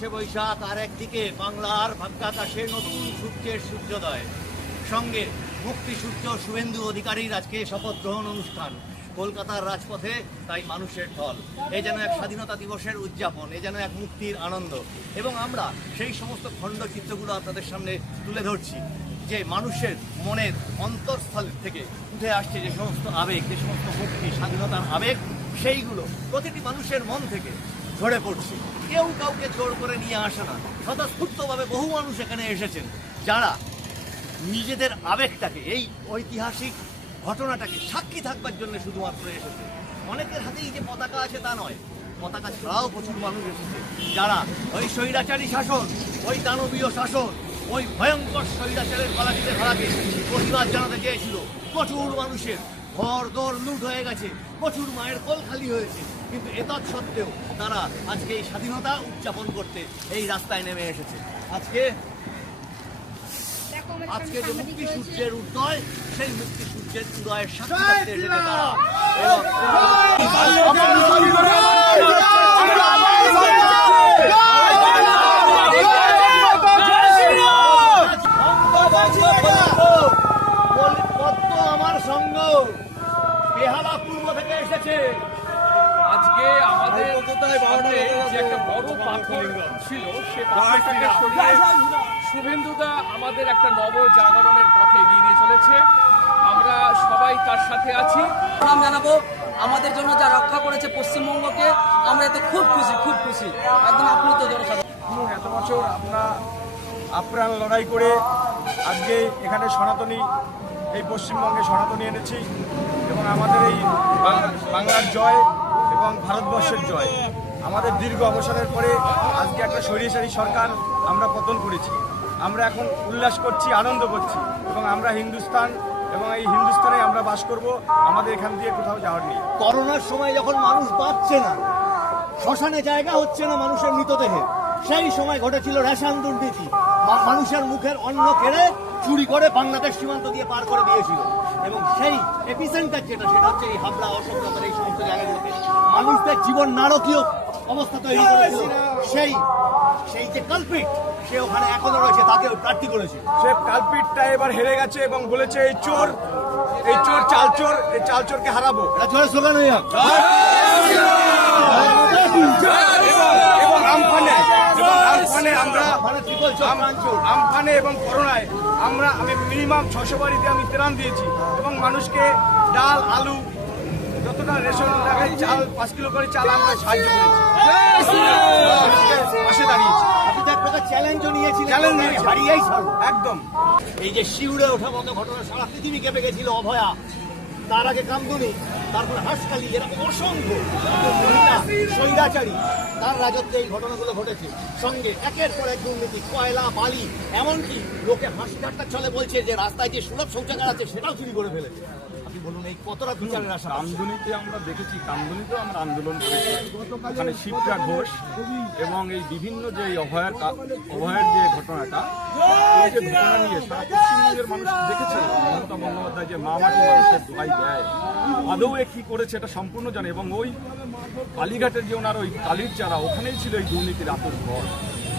এসে বৈশাখ, আর একদিকে বাংলার ভাগ্যাকাশে নতুন সূর্যের সূর্যোদয়, সঙ্গে মুক্তি সূর্য শুভেন্দু অধিকারীর আজকে শপথ গ্রহণ অনুষ্ঠান কলকাতার রাজপথে, তাই মানুষের ঢল। এ যেন এক স্বাধীনতা দিবসের উদযাপন, এ যেন এক মুক্তির আনন্দ। এবং আমরা সেই সমস্ত খণ্ডচিত্রগুলো আপনাদের সামনে তুলে ধরছি, যে মানুষের মনের অন্তঃস্থল থেকে উঠে আসছে যে সমস্ত আবেগ, যে সমস্ত মুক্তি স্বাধীনতার আবেগ, সেইগুলো প্রতিটি মানুষের মন থেকে ঝরে পড়ছে। কেউ কাউকে জোর করে নিয়ে আসে না, স্বতঃস্ফূর্তভাবে বহু মানুষ এখানে এসেছেন, যারা নিজেদের আবেগটাকে, এই ঐতিহাসিক ঘটনাটাকে সাক্ষী থাকবার জন্য শুধুমাত্র এসেছে। অনেকের হাতেই যে পতাকা আছে তা নয়, পতাকা ছাড়াও প্রচুর মানুষ এসেছে, যারা ওই স্বৈরাচারী শাসন, ওই দানবীয় শাসন, ওই ভয়ঙ্কর স্বৈরাচারের গলাটিতে ধরাকে প্রতিবাদ জানাতে চেয়েছিল। প্রচুর মানুষের ঘর দর লুট হয়ে গেছে, প্রচুর মায়ের কোল খালি হয়েছে, কিন্তু এতৎ সত্ত্বেও তারা আজকে এই স্বাধীনতা উদযাপন করতে এই রাস্তায় নেমে এসেছে। আজকে যে মুক্তি সূর্যের উদয়, সেই মুক্তি সূর্যের উদয়ের সাথে এসেছে তারা। আমার সঙ্গ বেহালা পূর্ব থেকে এসেছে। আজকে আমাদের যে একটা বড় পাথর ছিল, সে পাথরটাকে সরিয়ে শুভেন্দুদা আমাদের একটা নব জাগরণের পথে এগিয়ে নিয়ে চলেছে। আমরা সবাই তার সাথে আছি। নাম জানাবো আমাদের জন্য যা রক্ষা করেছে পশ্চিমবঙ্গকে, আমরা এতে খুব খুশি, একদম আপ্লুত জনসাধারণ। এত বছর আমরা আপ্রাণ লড়াই করে আজকে এখানে সনাতনী, এই পশ্চিমবঙ্গে সনাতনী এনেছি, এবং আমাদের এই বাংলার জয় এবং ভারতবর্ষের জয়। আমাদের দীর্ঘ অবসরের পরে আজকে একটা স্বৈরাচারী সরকার আমরা পতন করেছি। আমরা এখন উল্লাস করছি, আনন্দ করছি, এবং আমরা হিন্দুস্তান, এবং এই হিন্দুস্তানে আমরা বাস করব। আমাদের এখান দিয়ে কোথাও যাওয়ার নেই। করোনার সময় যখন মানুষ বাঁচছে না, শ্মশানে জায়গা হচ্ছে না মানুষের মৃতদেহে, সেই সময় ঘটেছিল রেশন দুর্নীতি। মানুষের মুখের অন্ন কেড়ে চুরি করে বাংলাদেশ সীমান্ত দিয়ে পার করে দিয়েছিল। এবং সেই এপিসেন্টার সেটা হচ্ছে এই হাবড়া, অশোকনগর, এই সমস্ত জায়গাগুলোতে মানুষদের জীবন নারকীয় অবস্থা তৈরি করেছিল। সেই যে কালপিট, সে ওখানে এখনো রয়েছে, তাকেও প্রার্থী করেছে। সে কালপিটটা এবার হেরে গেছে এবং বলেছে এই চোর চালচোর, এই চালচোরকে হারাবো। জোরে স্লোগান হইয়া আমফানে এবং করোনায় আমি মিনিমাম 600 বাড়িতে আমি ত্রাণ দিয়েছি, এবং মানুষকে ডাল, আলু, যতটা রেশন লাগে, চাল 5 কিলো করে চাল আমরা সাহায্য করেছি, পাশে দাঁড়িয়েছি। আপনি তো এক প্রকার চ্যালেঞ্জও নিয়েছিলেন, হারিয়েই ছাড়বো একদম। এই যে শিউরে ওঠা মতো ঘটনা সারা পৃথিবী কেঁপে গেছিল, অভয়া, তার আগে কামদুনি, তারপরে হাঁসখালি, এরকম অসংখ্য মহিলা স্বৈরাচারী, তার রাজত্বে এই ঘটনাগুলো ঘটেছে। সঙ্গে একের পর এক দুর্নীতি, কয়লা, বালি, এমনকি লোকে হাসি ঠাট্টার ছলে বলছে যে রাস্তায় যে সুলভ শৌচাগার আছে সেটাও চুরি করে ফেলেছে। আপনি বলুন, এই কতটা বিচারের আশা? কামদুনিতে আমরা দেখেছি, কামদুনিতেও আমরা আন্দোলন করেছি, ওখানে শিবরা ঘোষ এবং এই বিভিন্ন যে অভয়ের যে ঘটনাটা, এই যে ঘটনা নিয়ে সারা পশ্চিমবঙ্গের মানুষ দেখেছে। মমতা বন্দ্যোপাধ্যায় যে মামাটি মানুষের দোহাই দেয়, আদৌ এ কি করেছে এটা সম্পূর্ণ জানে। এবং ওই কালীঘাটের যে ওনার ওই কালীর চারা, ওখানেই ছিল এই দুর্নীতির আতুর ঘর,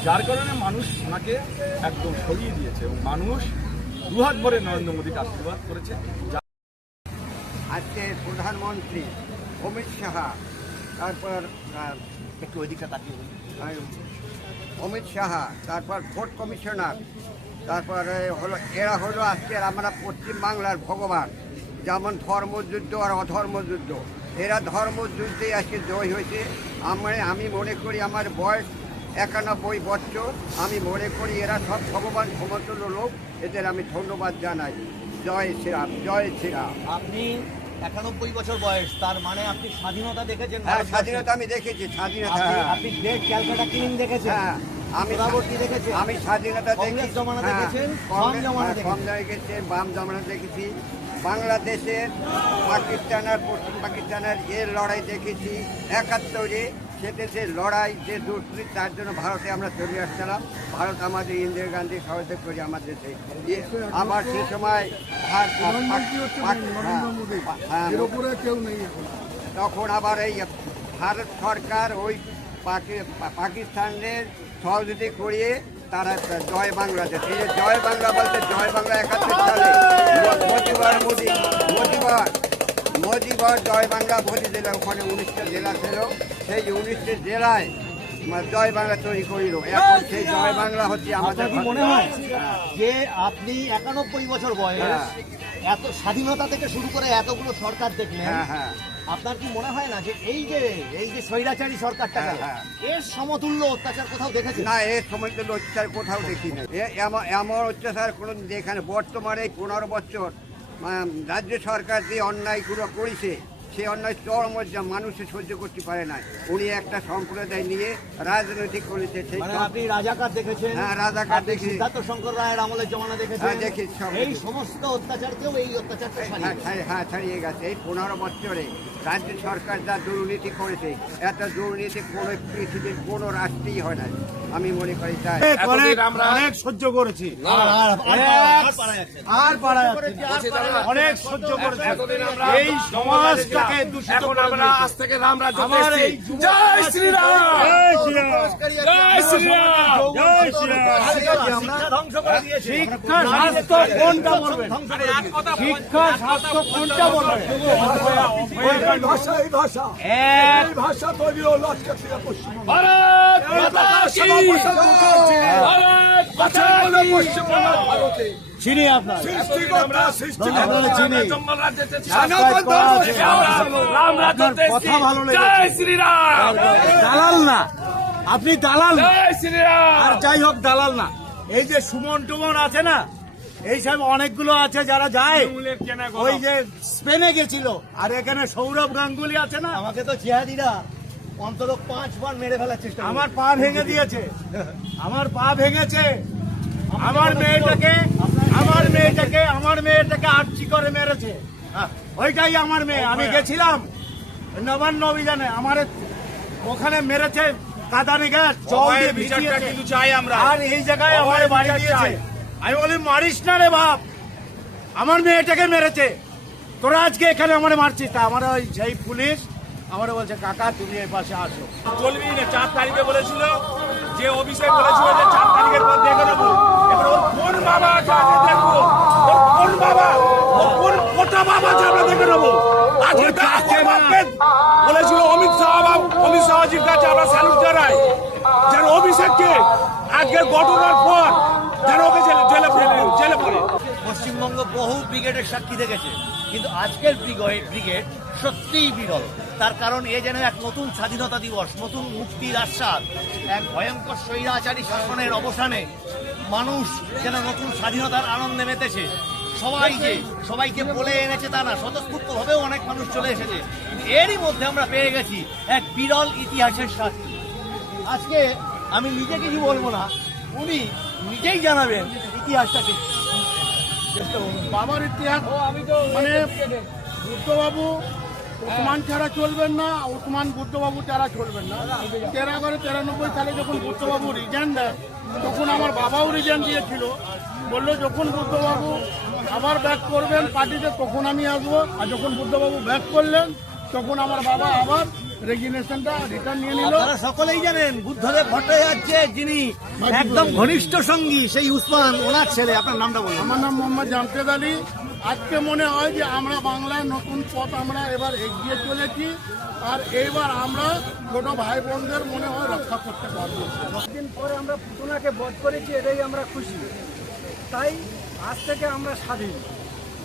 যার কারণে মানুষ ওনাকে একদম সরিয়ে দিয়েছে, এবং মানুষ দুহাত ভরে নরেন্দ্র মোদীকে আশীর্বাদ করেছে। আজকে প্রধানমন্ত্রী অমিত শাহ, তারপর একটু ওই দিকটা তাকিয়ে অমিত শাহ, তারপর ভোট কমিশনার, তারপরে এরা হলো আজকে আমরা পশ্চিমবাংলার ভগবান। যেমন ধর্মযুদ্ধ আর অধর্মযুদ্ধ, এরা ধর্মযুদ্ধে আজকে জয় হয়েছে। আমি মনে করি আমার বয়স 91 বছর, আমি মনে করি এরা সব ভগবান সমতুল্য লোক, এদের আমি ধন্যবাদ জানাই। জয় শ্রীরাম, জয় শ্রীরাম। আপনি 91 বছর বয়স, তার মানে আপনি স্বাধীনতা দেখেছেন? হ্যাঁ, স্বাধীনতা আমি দেখেছি, স্বাধীনতা। আপনি গ্রেট ক্যালকাটা কিং দেখেছেন? হ্যাঁ, আমি দেখেছেন। আমি স্বাধীনতা দেখেছি, জমানা দেখেছেন, কম জমানা দেখেছি, বাম জমানা দেখেছি, বাংলাদেশের পাকিস্তান আর পশ্চিম পাকিস্তানের এর লড়াই দেখেছি 71-এ। সে দেশের লড়াই যে দুর্নীতি, তার জন্য ভারতে আমরা চলে আসছিলাম। ভারত আমাদের ইন্দিরা গান্ধী সহায়তা করি আমার দেশে। আবার সে সময় তখন আবার এই ভারত সরকার ওই পাকিস্তানের সহযোগী করিয়ে তারা জয় বাংলাদেশ, এই যে জয় বাংলা বলতে জয় বাংলা 71 সালে মজিবর জয় বাংলা ভোজি জেলা, ওখানে 19টা জেলা ছিল, সেই 19টা জেলায় জয় বাংলা তৈরি করিল। এখন সেই জয় বাংলা হচ্ছে আমাদের। আপনার কি মনে হয় যে আপনি 91 বছর বয়স, এত স্বাধীনতা থেকে শুরু করে এতগুলো সরকার দেখলেন, হ্যাঁ আপনার কি মনে হয় না যে এই যে স্বৈরাচারী সরকারটা এর সমতুল্য অত্যাচার কোথাও দেখেছেন? না, এর সময় তো অত্যাচার কোথাও দেখি না। এমন অত্যাচার কোনো এখানে বর্তমানে 15 বছর রাজ্য সরকার যে অন্যায়গুলো করেছে, সেই অন্যায় চরম মানুষে সহ্য করতে পারে না। উনি একটা সম্প্রদায় নিয়ে রাজনৈতিক করেছে। আপনি রাজাকার দেখেছেন? হ্যাঁ, রাজাকার দেখি। সিদ্ধার্থ শঙ্কর রায়ের আমলের জমানা দেখেছেন? দেখি। এই সমস্ত অত্যাচারকেও এই অত্যাচারটা ছাড়িয়ে গেছে। এই 15 বছরে রাজ্য সরকার যা দুর্নীতি করেছে, এত দুর্নীতি কোনো পৃথিবীর কোনো রাষ্ট্রেই হয় না, আমি মনে করি। তাই অনেক সহ্য করেছি, আর পারা অনেক সহ্য করেছি। এই সমাজটাকে দূষিত করে আজ থেকে রাম রাজ্য জয় শ্রীরাম, জয় শ্রীরাম, জয় শ্রীরাম। ধ্বংস করে দিয়েছে। শিক্ষা স্বাস্থ্য কোনটা বলবেন? শিক্ষা স্বাস্থ্য কোনটা বলবেন? ভারত মাতা কি ভারত মাতা কি। চিনি আপনার কথা ভালো লেগেছে। জয় শ্রীরাম। দালাল না, আপনি দালাল না। জয় শ্রীরাম। আর যাই হোক, দালাল না। এই যে সুমন টুমন আছে না, এই সব অনেকগুলো আছে যারা যায়, ওই যে স্পেনে গেছিল, আর এখানে সৌরভ গাঙ্গুলি আছে না, আমাকে তো জিহাদিরা অন্তত 5 বার মেরে ফেলার চেষ্টা করেছে। আমার পা ভেঙে দিয়েছে, আমার পা ভেঙেছে। আমার মেয়েটাকে আটচি করে মেরেছে। ওইটাই আমার মেয়ে। আমি গেছিলাম নবান্ন অভিযানে, আমার ওখানে মেরেছে, কাদানি গ্যাস জল দিয়ে ভিজিয়েছে। কিন্তু চাই আমরা, আর এই জায়গায় আমার বাড়ি দিয়েছে। আমি বলি, মারিস না রে বাপ, আমার মেয়েটাকে মেরেছে, তোরা আজকে এখানে আমার মারছিস। তা আমার ওই সেই পুলিশ আমার বলছে, কাকা তুমি এই পাশে আসো। চলবি না। 4 তারিখে বলেছিল, যে অভিষেক বলেছিল যে 4 তারিখের পর দেখে নেবো। এবার ওর কোন বাবা আছে আগে দেখবো, ওর কোন বাবা, ওর কোন কোটা বাবা আছে আমরা দেখে নেবো। আজকে বলেছিল অমিত শাহজির কাছে আমরা স্যালুট জানাই, যেন অভিষেককে আজকের ঘটনার পর যেন ওকে জেলে পড়ে। পশ্চিমবঙ্গ বহু ব্রিগেডের সাক্ষী দেখেছে, কিন্তু আজকের ব্রিগেড সত্যিই বিরল। তার কারণ এ যেন এক নতুন স্বাধীনতা দিবস, নতুন মুক্তির আশ্বাস। এক ভয়ঙ্কর স্বৈরাচারী শাসনের অবসানে মানুষ যেন নতুন স্বাধীনতার আনন্দে মেতেছে। সবাইকে বলে এনেছে তা না, স্বতঃস্ফূর্তভাবেও অনেক মানুষ চলে এসেছে। এরই মধ্যে আমরা পেয়ে গেছি এক বিরল ইতিহাসের সাক্ষী। আজকে আমি নিজে কিছু বলবো না, উনি নিজেই জানাবেন ইতিহাসটাকে। বাবার ইতিহাস মানে বুদ্ধবাবু ওসমান ছাড়া চলবেন না, ওসমান বুদ্ধবাবু ছাড়া চলবেন না। 13/11/93 সালে যখন বুদ্ধবাবু রিজাইন দেন, তখন আমার বাবাও রিজাইন দিয়েছিল। বললো যখন বুদ্ধবাবু আবার ব্যাক করবেন পার্টিতে, তখন আমি আসবো। আর যখন বুদ্ধবাবু ব্যাক করলেন, তখন আমার বাবা আবার রেজিগনেশনটা রিটার্ন নিয়ে নিল। আপনারা সকলেই জানেন বুদ্ধদেব ভট্টাচার্যের যিনি একদম ঘনিষ্ঠ সঙ্গী, সেই উসমান, ওনার ছেলে। আপনার নামটা বলুন। আমার নাম মোহাম্মদ জামশেদ আলী। আজকে মনে হয় যে আমরা বাংলায় নতুন পথ আমরা এবার এগিয়ে চলেছি, আর এইবার আমরা ছোট ভাই বোনদের মনে হয় রক্ষা করতে পারবো। দিন পরে আমরা পুতনাকে বধ করেছি, এটাই আমরা খুশি। তাই আজ থেকে আমরা স্বাধীন।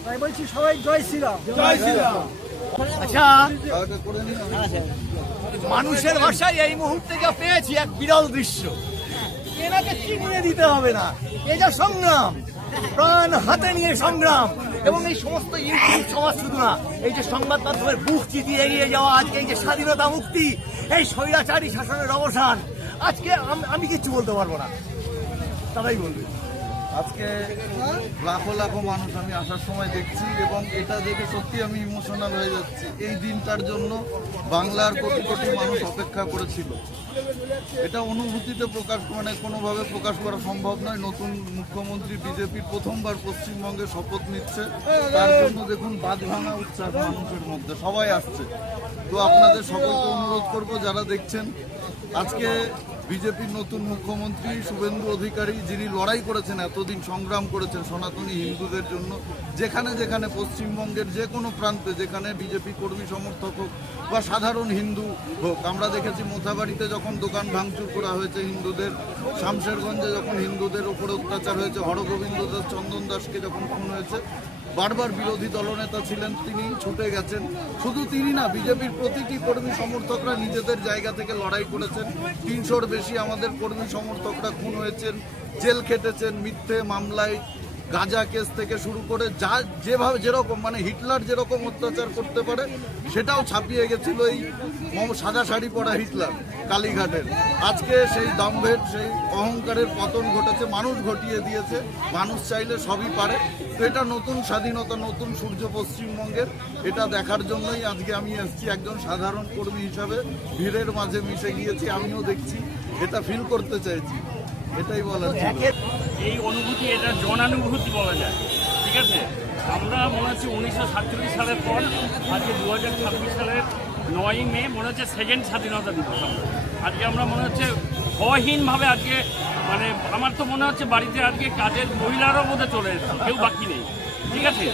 তাই বলছি সবাই জয় শ্রীরাম। জয় শ্রীরাম। আচ্ছা, মানুষের ভাষায় এই মুহূর্তে যা পেয়েছি এক বিরল দৃশ্য। এনাকে চিনিয়ে দিতে হবে না, এ যা সংগ্রাম, প্রাণ হাতে নিয়ে সংগ্রাম। এবং এই সমস্ত ইউটিউব সমাজ শুধু না, এই যে সংবাদ মাধ্যমের বুক চিতিয়ে এগিয়ে যাওয়া, আজকে এই যে স্বাধীনতা মুক্তি, এই স্বৈরাচারী শাসনের অবসান, আজকে আমি কিছু বলতে পারবো না, তারাই বলবে। আজকে লাখো লাখো মানুষ আমি আসার সময় দেখছি, এবং এটা দেখে সত্যি আমি ইমোশনাল হয়ে যাচ্ছি। এই দিনটার জন্য বাংলার কোটি কোটি মানুষ অপেক্ষা করেছিল। এটা অনুভূতিতে কোনোভাবে প্রকাশ করা সম্ভব নয়। নতুন মুখ্যমন্ত্রী বিজেপি প্রথমবার পশ্চিমবঙ্গে শপথ নিচ্ছে, তার জন্য দেখুন বাঁধ ভাঙা উৎসাহ মানুষের মধ্যে, সবাই আসছে। তো আপনাদের সকলকে অনুরোধ করব, যারা দেখছেন আজকে বিজেপির নতুন মুখ্যমন্ত্রী শুভেন্দু অধিকারী, যিনি লড়াই করেছেন, এতদিন সংগ্রাম করেছেন সনাতনী হিন্দুদের জন্য, যেখানে যেখানে পশ্চিমবঙ্গের যে কোনো প্রান্তে যেখানে বিজেপি কর্মী সমর্থক হোক বা সাধারণ হিন্দু হোক, আমরা দেখেছি মোথাবাড়িতে যখন দোকান ভাঙচুর করা হয়েছে হিন্দুদের, শামশেরগঞ্জে যখন হিন্দুদের ওপরে অত্যাচার হয়েছে, হরগোবিন্দ দাস, চন্দন দাসকে যখন খুন হয়েছে, বারবার বিরোধী দলনেতা ছিলেন, তিনি ছুটে গেছেন। শুধু তিনি না, বিজেপির প্রতিটি কর্মী সমর্থকরা নিজেদের জায়গা থেকে লড়াই করেছেন। 300-র বেশি আমাদের কর্মী সমর্থকরা খুন হয়েছেন, জেল খেটেছেন, মিথ্যে মামলায়, গাঁজা কেস থেকে শুরু করে যা যেভাবে যেরকম মানে হিটলার যেরকম অত্যাচার করতে পারে সেটাও ছাপিয়ে গেছিল এই সাদা শাড়ি পরা হিটলার কালীঘাটের। আজকে সেই দম্ভের, সেই অহংকারের পতন ঘটেছে, মানুষ ঘটিয়ে দিয়েছে। মানুষ চাইলে সবই পারে। তো এটা নতুন স্বাধীনতা, নতুন সূর্য পশ্চিমবঙ্গের, এটা দেখার জন্যই আজকে আমি এসেছি একজন সাধারণ কর্মী হিসাবে। ভিড়ের মাঝে মিশে গিয়েছি, আমিও দেখছি, এটা ফিল করতে চাইছি, এটাই বলার ছিল। এই অনুভূতি, এটা জনানুভূতি বলা যায়, ঠিক আছে। আমরা মনে হচ্ছে 1947 সালের পর আজকে 2026 সালের 9ই মে মনে হচ্ছে সেকেন্ড স্বাধীনতা দিবস। আজকে আমরা মনে হচ্ছে ভয়হীনভাবে আজকে, মানে আমার তো মনে হচ্ছে বাড়িতে আজকে কাজের মহিলারও বোধহয় চলে এসেছে, কেউ বাকি নেই, ঠিক আছে।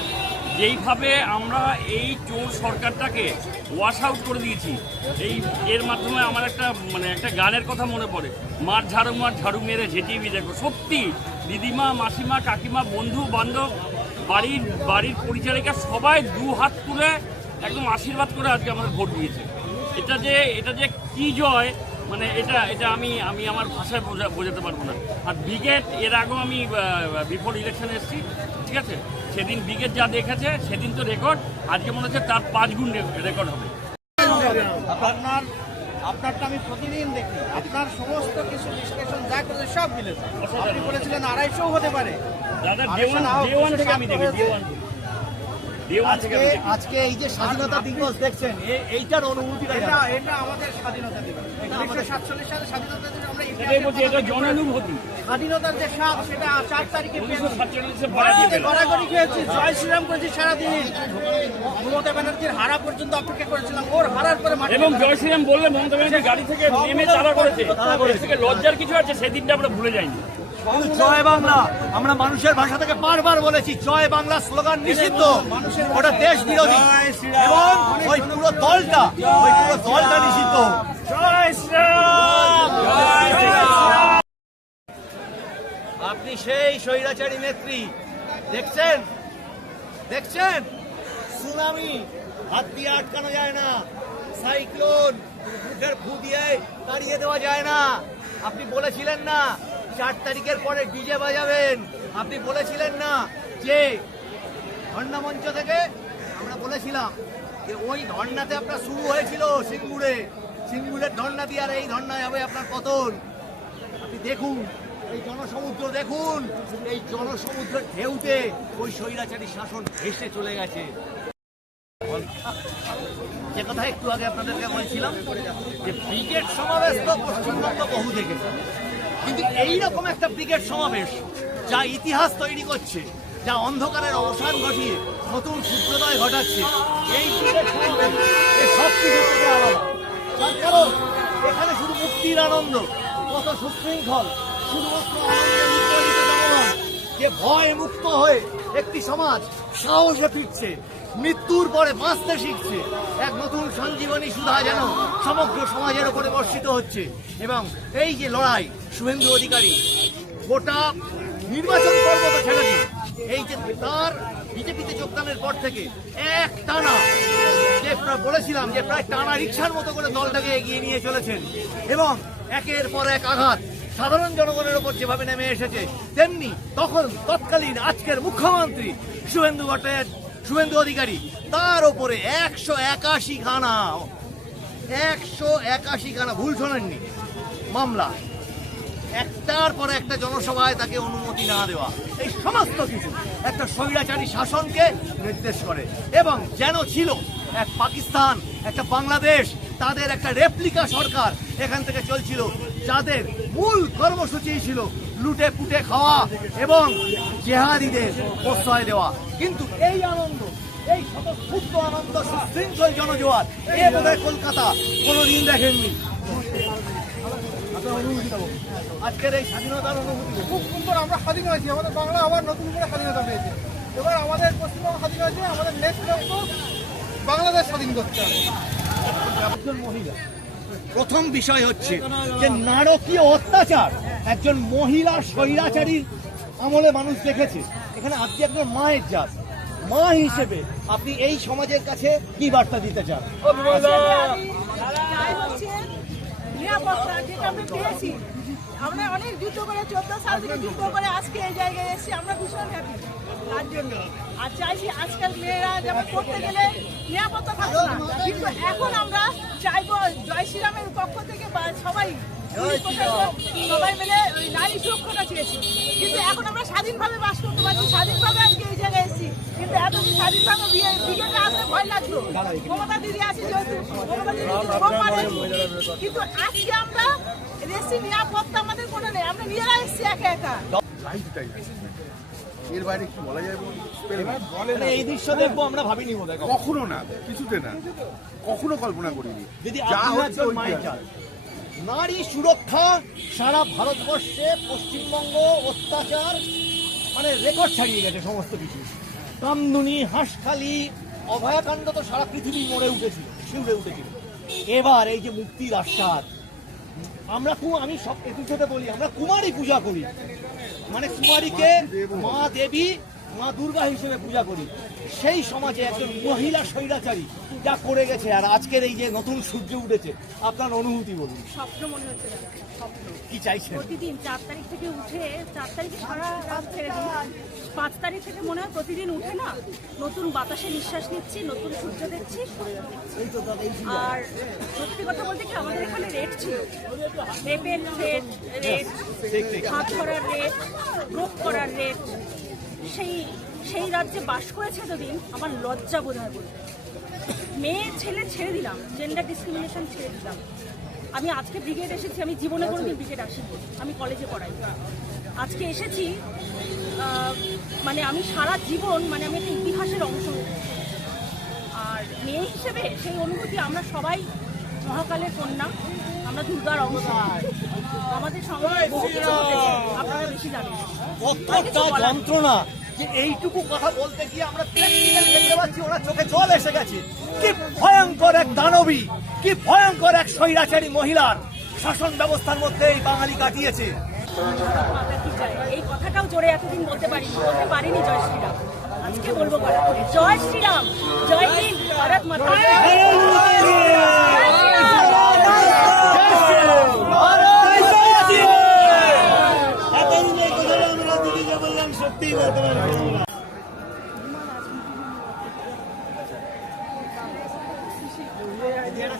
যেইভাবে আমরা এই চোর সরকারটাকে ওয়াশ আউট করে দিয়েছি, এর মাধ্যমে আমার একটা গানের কথা মনে পড়ে, মার ঝাড়ু মেরে ঝেঁটিয়ে দেখো। সত্যি দিদিমা, মাসিমা, কাকিমা, বন্ধু বান্ধব, বাড়ির পরিচারিকা সবাই দু হাত তুলে একদম আশীর্বাদ করে আজকে আমাদের ভোট দিয়েছে। এটা যে কি জয়, মানে এটা আমি আমার ভাষায় বোঝাতে পারবো না। আর ব্রিগেড, এর আগেও আমি বিফোর ইলেকশনে এসেছি, ঠিক আছে। সেদিন ব্রিগেড যা দেখেছে সেদিন তো রেকর্ড, আজকে মনে হচ্ছে তার 5 গুণ রেকর্ড হবে। আপনারটা আমি প্রতিদিন দেখি, আপনার সমস্ত কিছু বিশ্লেষণ যা করেছে সব মিলেছে। আপনি বলেছিলেন 250 হতে পারে। দাদা দেওয়ান থেকে আমি দেখি, আজকে এই যে স্বাধীনতা দিবস দেখছেন, এইটার অনুভূতিটা এটা আমাদের স্বাধীনতা দিবস। 1947 সালে স্বাধীনতা দিবস আমরা এটাই বলছি, এটা জনানুভূতি। স্বাধীনতার যে স্বাদ সেটা 4 তারিখে পেয়েছি। 1947 গড়াগড়ি খেয়েছি, জয় শ্রীরাম করেছি সারাদিন। মমতা ব্যানার্জির হারা পর্যন্ত অপেক্ষা করেছিলাম, ওর হারার পরে এবং জয় শ্রীরাম বললে মমতা ব্যানার্জি গাড়ি থেকে নেমে তারা করেছে। এর থেকে লজ্জার কিছু আছে, সেদিনটা আমরা ভুলে যাইনি। জয় বাংলা, আমরা মানুষের ভাষা থেকে বারবার বলেছি, জয় বাংলা স্লোগান নিষিদ্ধ, ওটা দেশ বিরোধী, এবং ওই পুরো দলটা নিষিদ্ধ। জয় শ্রীরাম, জয় শ্রীরাম। আপনি সেই স্বৈরাচারী নেত্রী দেখছেন, সুনামি হাত দিয়ে আটকানো যায় না, সাইক্লোন মুখের ফু দিয়ে তাড়িয়ে দেওয়া যায় না। আপনি বলেছিলেন না 4 তারিখের পরে ডিজে বাজাবেন, আপনি বলেছিলেন না যে ধর্ণা মঞ্চ থেকে আমরা বলেছিলাম যে ওই ধর্ণাতে আপনার শুরু হয়েছিল সিঙ্গুরের ধর্ণা দিয়ে, আর এই ধর্ণায় হবে আপনার পতন। আপনি দেখুন এই জনসমুদ্র, দেখুন এই জনসমুদ্রের ঢেউতে ওই স্বৈরাচারী শাসন ভেসে চলে গেছে। যে কথা একটু আগে আপনাদেরকে বলছিলাম যে ব্রিগেড সমাবেশ তো পশ্চিমবঙ্গ বহু দেখেছে, কিন্তু এইরকম একটা ব্রিগেড সমাবেশ যা ইতিহাস তৈরি করছে, যা অন্ধকারের অবসান ঘটিয়ে নতুন সূর্যোদয় ঘটাচ্ছে, এই ব্রিগেড সমাবেশ সব কিছু থেকে আলাদা। তার কারণ এখানে শুধু মুক্তির আনন্দ, কত সুশৃঙ্খল, শুধুমাত্র আনন্দে উদ্বেলিত জনগণ, যে ভয় মুক্ত হয়ে একটি সমাজ সাহসে ফিরছে, মৃত্যুর পরে বাঁচতে শিখছে, এক নতুন সঞ্জীবনী সুধা যেন সমগ্র সমাজের উপরে বর্ষিত হচ্ছে। এবং এই যে লড়াই, শুভেন্দু অধিকারী গোটা নির্বাচন পর্ব তো ছেড়ে দিন, এই যে তার বিজেপিতে যোগদানের পর থেকে এক টানা, যে বলেছিলাম যে প্রায় টানা রিক্সার মতো করে দলটাকে এগিয়ে নিয়ে চলেছেন, এবং একের পর এক আঘাত সাধারণ জনগণের ওপর যেভাবে নেমে এসেছে, তেমনি তৎকালীন আজকের মুখ্যমন্ত্রী শুভেন্দু অধিকারী, তার ওপরে 181 খানা ভুল শোনেননি মামলা, একটার পরে একটা জনসভায় তাকে অনুমতি না দেওয়া, এই সমস্ত কিছু একটা স্বৈরাচারী শাসনকে নির্দেশ করে। এবং যেন ছিল এক পাকিস্তান, একটা বাংলাদেশ, তাদের একটা রেপ্লিকা সরকার এখান থেকে চলছিল, যাদের মূল কর্মসূচি ছিল লুটে পুটে খাওয়া এবং জেহাদিদের প্রশ্রয় দেওয়া। কিন্তু এই আনন্দ, এই স্বতঃস্ফূর্ত আনন্দ, সুশৃঙ্খল জনজোয়ার, এ বোধহয় কলকাতা কোনোদিন দেখেননি। আজকের এই স্বাধীনতার অনুভূতি খুব সুন্দর, আমরা স্বাধীন হয়েছি, আমাদের বাংলা আবার নতুন করে স্বাধীনতা পেয়েছে। এবার আমাদের পশ্চিমবঙ্গ স্বাধীন হয়েছে, আমাদের নেক্সট লক্ষ্য বাংলাদেশ স্বাধীন করতে হবে। একজন মহিলা, প্রথম বিষয় হচ্ছে যে নারকীয় অত্যাচার একজন মহিলা স্বৈরাচারীর আমলে মানুষ দেখেছে। এখানে আপনি একজন মায়ের জাত, মা হিসেবে আপনি এই সমাজের কাছে কি বার্তা দিতে চান? নিরাপত্তা যেটা আমরা পেয়েছি, আমরা অনেক যুদ্ধ করে 14 সাল থেকে যুদ্ধ করে আজকে এই জায়গায় এসেছি, আমরা ভীষণ হ্যাপি তার জন্য। আর চাইছি আজকাল মেয়েরা যেমন করতে গেলে নিরাপত্তা থাকবে না, কিন্তু এখন আমরা চাইবো জয় শ্রীরামের পক্ষ থেকে বা সবাই সবাই মিলে নারী সুরক্ষাটা চেয়েছি। কিন্তু এখন আমরা স্বাধীনভাবে বাস করতে পারছি, স্বাধীনভাবে আজকে এই জায়গায় এসেছি। কিন্তু এতদিন স্বাধীনভাবে ব্রিগেডে আসতে ভয় লাগতো, মমতা দিদি আছে যেহেতু, মমতা দিদি বোম মারেনি। কিন্তু আজকে আমরা এসেছি, নিরাপত্তা আমাদের কোনো নেই, আমরা নিজেরা এসেছি একা একা। এর বাইরে কি বলা যায় এই দৃশ্য দেখবো আমরা ভাবিনি বোধ হয় কখনো না, কিছুতে না, কখনো কল্পনা করিনি। যদি একজন মায়ের জাত, নারী সুরক্ষা সারা ভারতবর্ষে পশ্চিমবঙ্গ অত্যাচার মানে রেকর্ড ছাড়িয়ে গেছে সমস্ত কিছু। কামদুনি, হাঁসখালি, অভয়াকাণ্ড তো সারা পৃথিবী মরে উঠেছিল, শিউরে উঠেছিল। এবার এই যে মুক্তির আস্বাদ, আমি সব এপিসোডে বলি, আমরা কুমারী পূজা করি, মানে কুমারীকে মা দেবী, মা দুর্গা হিসেবে পূজা করি। সেই সমাজে একজন মহিলা স্বৈরাচারী যা করে গেছে, আর আজকের এই যে নতুন সূর্য উঠেছে, আপনার অনুভূতি বলুন। স্বপ্ন মনে হচ্ছে দাদা, স্বপ্ন। কি চাইছেন? প্রতিদিন 4 তারিখ থেকে উঠে, 4 তারিখে সারা রাত ছেড়ে দিই, 5 তারিখ থেকে মনে হয় প্রতিদিন উঠে না নতুন বাতাসে নিঃশ্বাস নিচ্ছি, নতুন সূর্য দেখছি। আর সত্যি কথা বলতে কি, আমাদের এখানে রেট ছিল, রেপের রেট, হাত করার রেট, রোপ করার রেট। সেই রাজ্যে বাস করেছে এতদিন, আমার লজ্জা বোধ হয় বলতে। মেয়ে ছেলে ছেড়ে দিলাম, জেন্ডার ডিসক্রিমিনেশন ছেড়ে দিলাম। আমি আজকে ব্রিগেড এসেছি, আমি জীবনে কোনোদিন ব্রিগেড আসিনি, আমি কলেজে পড়াই। আজকে এসেছি, মানে আমি সারা জীবন, মানে আমি একটা ইতিহাসের অংশ। আর মেয়ে হিসেবে সেই অনুভূতি, আমরা সবাই মহাকালের কন্যা, আমরা দুর্গার অংশ। আমাদের সঙ্গে বহু কিছু ঘটেছে, আপনারা বেশি জানেন। কতটা যন্ত্রণা যে এইটুকু কথা বলতে গিয়ে আমরা প্র্যাকটিক্যালি দেখতে পাচ্ছি ওনার চোখে জল এসে গেছে। কি ভয়ঙ্কর এক দানবী, কি ভয়ঙ্কর এক স্বৈরাচারী মহিলার শাসন ব্যবস্থার মধ্যে এই বাঙালি কাটিয়েছে। এই কথাটাও জোরে এতদিন বলতে পারিনি জয় শ্রীরাম। আজকে বলবো জয় শ্রীরাম, জয় হিন্দ, ভারত মাতা। সত্যি বলতে পারি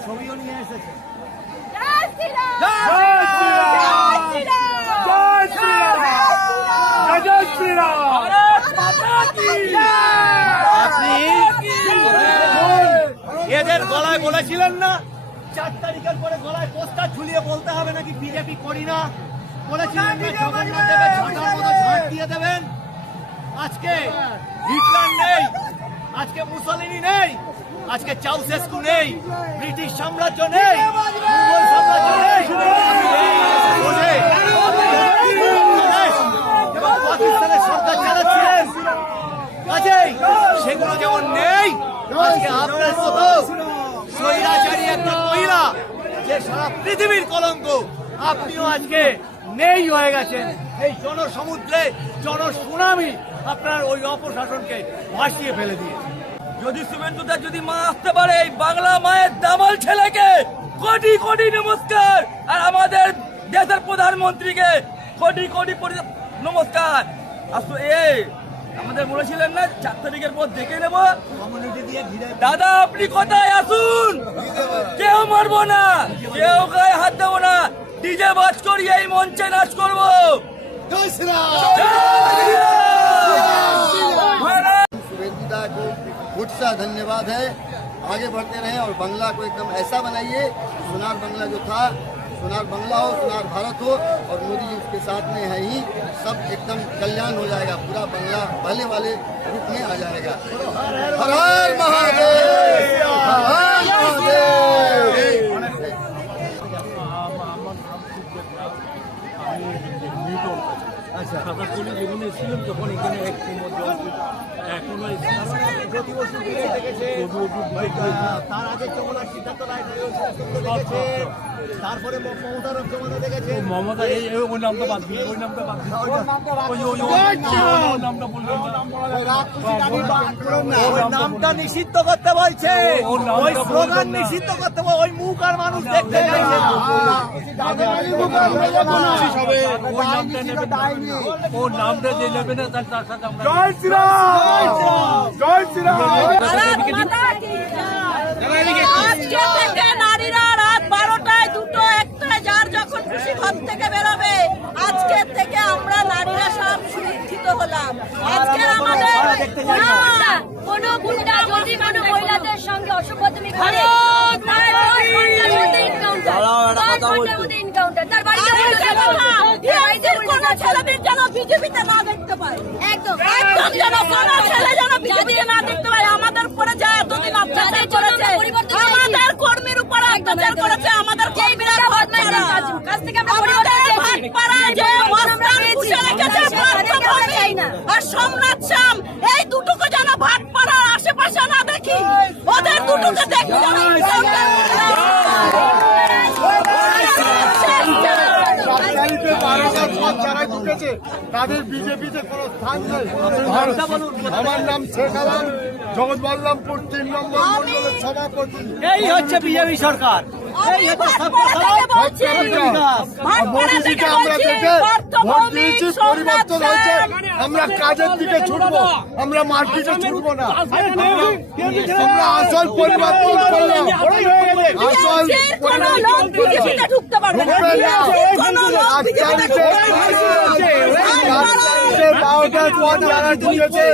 ছবিও নিয়ে এসেছে। এদের গলায় বলেছিলেন না 4 তারিখের পরে গলায় পোস্টার ঝুলিয়ে বলতে হবে নাকি বিজেপি করি না, বলেছিলেন না জগন্নাথ দেবের ঝাঁটার মতো ঝাঁট দিয়ে দেবেন। আজকে হিটলার নেই, আজকে মুসলিনি নেই, আজকে চাউসেস্কু নেই, ব্রিটিশ সাম্রাজ্য নেই, মুঘল সাম্রাজ্য নেই, এবং পাকিস্তানের সরকার চালাচ্ছিলেন। কাজেই সেগুলো যেমন নেই, আজকে আপনার মতো স্বৈরাচারী একটা মহিলা যে সারা পৃথিবীর কলঙ্ক, আপনিও আজকে নেই হয়ে গেছেন। এই জনসমুদ্রে জনসুনামি আপনার ওই অপশাসনকে ভাসিয়ে ফেলে দিয়েছে। যদি শুভেন্দুদার যদি মা আসতে পারে, এই বাংলা মায়ের দামাল ছেলেকে কোটি কোটি নমস্কার। আর আমাদের দেশের প্রধানমন্ত্রীকে কোটি কোটি নমস্কার। আসতো আমাদের বলেছিলেন না 4 তারিখের পর দেখে নেব। দাদা আপনি কোথায় আসুন, কেউ মারবো না, কেউ গায়ে হাত দেবো না, ডিজে বাজ করি এই মঞ্চে নাচ করবো। शुभेंदुदा को बहुत सा धन्यवाद है। आगे बढ़ते रहे और बंगला को एकदम ऐसा बनाइए, सोनार बंगला जो था, सोनार बंगला हो, सोनार भारत हो, और मोदी जी उसके साथ में है ही, सब एकदम कल्याण हो जाएगा, पूरा बंगला पहले वाले रूप में आ जाएगा। हर हर महादेव, हर हर महादेव। সাঁতারতলি যেদিন এসেছিলাম তখন এখানে এক কোমর জল এখনো জ্যোতি বসু বিয়ে দেখেছেন, তার আগে যমুনার সিদ্ধান্ত রায় দেখেছেন, তারপরে মমতার জমানা দেখেছেন। মমতা ওই নামটা বাদ দিন, ওই নামটা বাদ দিন, ওই নামটা বলবেন ওই নামটা নিষিদ্ধ করতে বলছে, ওই স্লোগান নিষিদ্ধ করতে বলছে, ওই মুখ আর মানুষ দেখতে চাইছে না। ওই নামটা নেবে না, ও নামটা যে নেবে না তার সাথে আমরা জয় শ্রীরাম, জয় শ্রীরাম। আজকে থেকে নারীরা রাত 12টায় 2টো 1টায় যার যখন খুশি ঘর থেকে বেরোবে। আজকে থেকে আমরা নারীরা সব সুরক্ষিত হলাম। আজকে আমাদের কোনো গুন্ডা যদি কোনো মহিলাদের সঙ্গে অসভ্যতামি করে তার 10 ঘন্টার মধ্যে এনকাউন্টার তার বাড়িতে কোনো ছেলেদের যেন বিজেপিতে না দেখতে পায়, একদম যেন কোনো ছেলে যেন বিজেপিতে না দেখতে পায়। আমাদের উপরে যা এতদিন অত্যাচার করেছে, আমাদের কর্মীর উপরে অত্যাচার করেছে, আমাদের কর্মীরা কাছ থেকে আর সোমনাথ শ্যাম এই দুটোকে যেন ভাটপাড়ার আশেপাশে না দেখি, ওদের দুটোকে দেখি যারা ঢুকেছে তাদের বিজেপিতে কোনো স্থান নেই। আমার নাম শেখ আলম, জগৎবল্লভপুর 3 নম্বর মন্ডলের সভাপতি। এই হচ্ছে বিজেপি সরকার, এই হচ্ছে মোদীজিকে আমরা দেখে ভোট দিয়েছি, পরিবর্তন হয়েছে। আমরা কাজের দিকে ছুটবো, আমরা মার্কেটে ছুটবো না। আমরা আসল পরিবর্তন করলাম, আসল বিজেপিতে ঢুকতে পারবে না। বারোটার পর যারা ঢুকেছে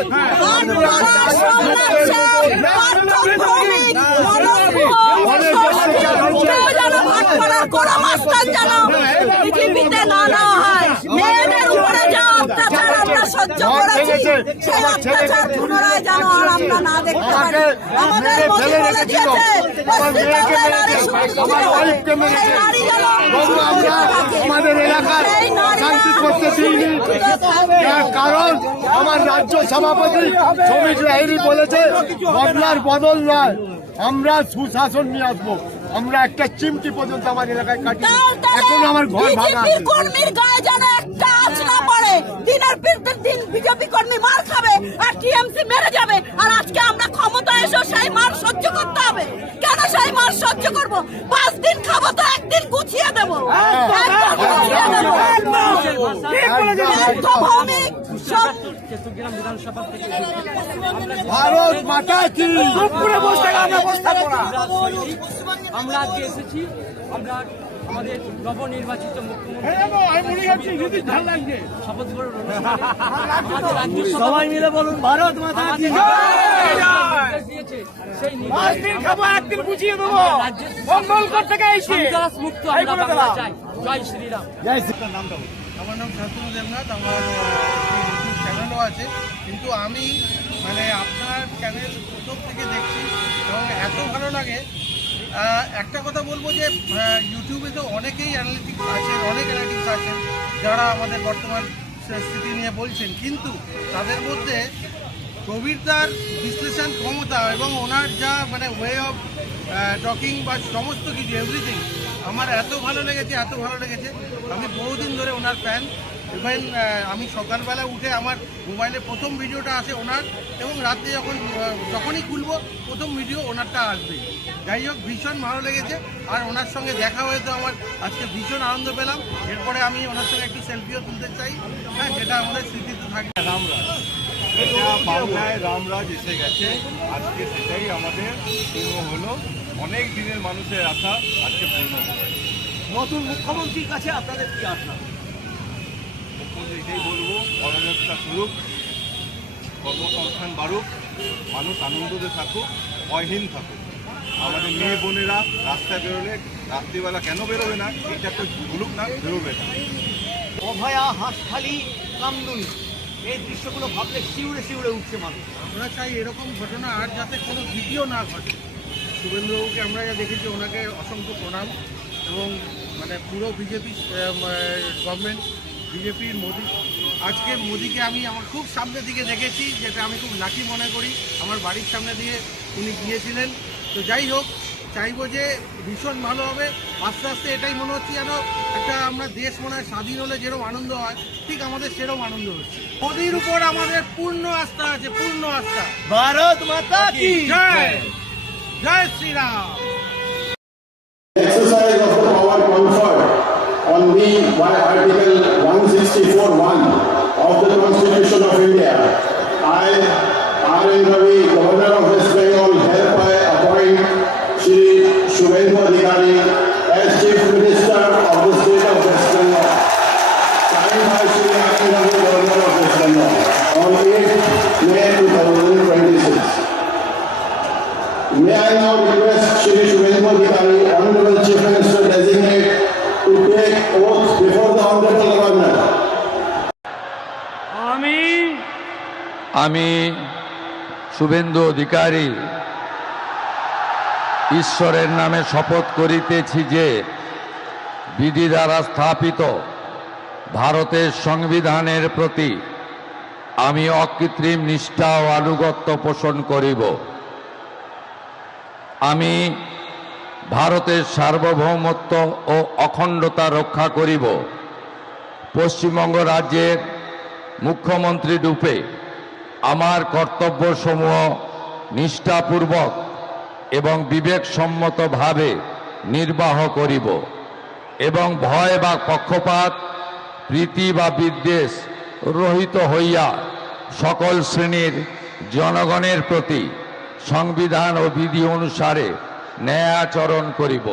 বিজেপিতে না নেওয়া হয়, মেয়েদের উপরে যা অত্যাচার আমরা সহ্য করেছি সেই অত্যাচার পুনরায় যেন আর আমরা না দেখতে পারি। আমাদের মোদী বলে দিয়েছে আমাদের এলাকায় শান্তি করতে দিইনি, কারণ আমার রাজ্য সভাপতি শ্রমিক লাহিড়ী বলেছে বদলার বদল নয়, আমরা সুশাসন নিয়ে আসবো। আমরা একটা চিমটি পর্যন্ত আমার এলাকায় কাটি, এখন আমার ঘর ভাঙা আছে। কর্মীর গায়ে যেন একটা আঁচ না পড়ে, দিনের পর দিন বিজেপি কর্মী মার খাবে আর টিএমসি মেরে যাবে। আর আজকে আমরা ক্ষমতা এসে সেই মার সহ্য করতে হবে। কেন সেই মার সহ্য করব? 5 দিন খাবো তো একদিন গুছিয়ে দেবো। ভারত মাতা কি, আমরা আজকে এসেছি, আমরা আমাদের নবনির্বাচিত মুখ্যমন্ত্রী শপথ গ্রহণ অনুষ্ঠানে সবাই মিলে বলুন ভারত মাতা কি দিয়েছে সেই সন্ত্রাস মুক্ত আমরা বাংলা চাই। জয় শ্রীরাম। জয় শ্রীরাম। নামটা আমার নাম শান্তনু দেবনাথ, আমার চ্যানেলও আছে, কিন্তু আমি আপনার চ্যানেল প্রথম থেকে দেখছি এবং এত ভালো লাগে। একটা কথা বলবো যে ইউটিউবে তো অনেকেই অ্যানালিটিক্স আছেন, অনেক অ্যানালিটিক্স আছেন যারা আমাদের বর্তমান স্থিতি নিয়ে বলছেন, কিন্তু তাদের মধ্যে প্রবীরদার বিশ্লেষণ ক্ষমতা এবং ওনার যা ওয়ে অফ টকিং বা সমস্ত কিছু এভরিথিং আমার এত ভালো লেগেছে, এত ভালো লেগেছে। আমি বহুদিন ধরে ওনার ফ্যান। ইভেন আমি সকালবেলা উঠে আমার মোবাইলে প্রথম ভিডিওটা আসে ওনার, এবং রাত্রে যখনই খুলবো প্রথম ভিডিও ওনারটা আসবে। যাই হোক, ভীষণ ভালো লেগেছে। আর ওনার সঙ্গে দেখা হয়ে তো আমার আজকে ভীষণ আনন্দ পেলাম। এরপরে আমি ওনার সঙ্গে একটি সেলফিও তুলতে চাই, হ্যাঁ, যেটা আমাদের স্মৃতিতে থাকে। রামরাজ, এটা বাংলায় রামরাজ এসে গেছে আজকে, সেটাই আমাদের পূর্ণ হলো। অনেক দিনের মানুষের আশা আজকে পূর্ণ হলো। নতুন মুখ্যমন্ত্রীর কাছে আপনাদের কি আশা? মুখ্যমন্ত্রী এটাই বলবো, অরাজকতা করুক, কর্মসংস্থান বাড়ুক, মানুষ আনন্দতে থাকুক, ভয়হীন থাকুক। আমাদের মেয়ে বোনেরা রাস্তায় বেরোলে রাত্রিবেলা কেন বেরোবে না, এটা তো বলুক না, বেরোবে না। অভয়া, হাঁসখালি, কামদুনি, এই দৃশ্যগুলো ভাবলে শিউরে শিউরে উঠছে মানুষ। আমরা চাই এরকম ঘটনা আর যাতে কোনো ভিডিও না ঘটে। শুভেন্দুবাবুকে আমরা যা দেখেছি, ওনাকে অসংখ্য প্রণাম, এবং পুরো বিজেপি গভর্নমেন্ট বিজেপির মোদি। আজকে মোদিকে আমি আমার খুব সামনে দিকে দেখেছি, যেটা আমি খুব লাকি মনে করি। আমার বাড়ির সামনে দিয়ে উনি গিয়েছিলেন। তো যাই হোক, চাইবো যে ভীষণ ভালো হবে। আস্তে আস্তে এটাই মনে হচ্ছে যেন একটা আমরা দেশ মনে হয় স্বাধীন হলে যেরকম আনন্দ হয়, ঠিক আমাদের সেরকম আনন্দ হচ্ছে। মোদির উপর আমাদের পূর্ণ আস্থা আছে, পূর্ণ আস্থা। ভারত মাতা কি জয়, জয় Shriram. Exercise of the power conferred on me by Article 164(1) of the Constitution of India, I, R.N. Ravi, Governor of West Bengal, hereby appoint Shri Shubhendu Adhikari as Chief Minister of the State of West Bengal. Signed by Shri R.N. Ravi, Governor of West Bengal, on 8th May 2026. May I now request Shri Shubhendu Adhikari, Honorable Chief Minister Designate, to take oath before the Honorable Governor. আমি শুভেন্দু অধিকারী ঈশ্বরের নামে শপথ করিতেছি যে বিধি দ্বারা স্থাপিত ভারতের সংবিধানের প্রতি আমি অকৃত্রিম নিষ্ঠা ও আনুগত্য পোষণ করিব। আমি ভারতের সার্বভৌমত্ব ও অখণ্ডতা রক্ষা করিব। পশ্চিমবঙ্গ রাজ্যের মুখ্যমন্ত্রী রূপে আমার কর্তব্যসমূহ নিষ্ঠাপূর্বক এবং বিবেকসম্মতভাবে নির্বাহ করিব এবং ভয় বা পক্ষপাত, প্রীতি বা বিদ্বেষ রহিত হইয়া সকল শ্রেণীর জনগণের প্রতি সংবিধান ও বিধি অনুসারে ন্যায় আচরণ করিব।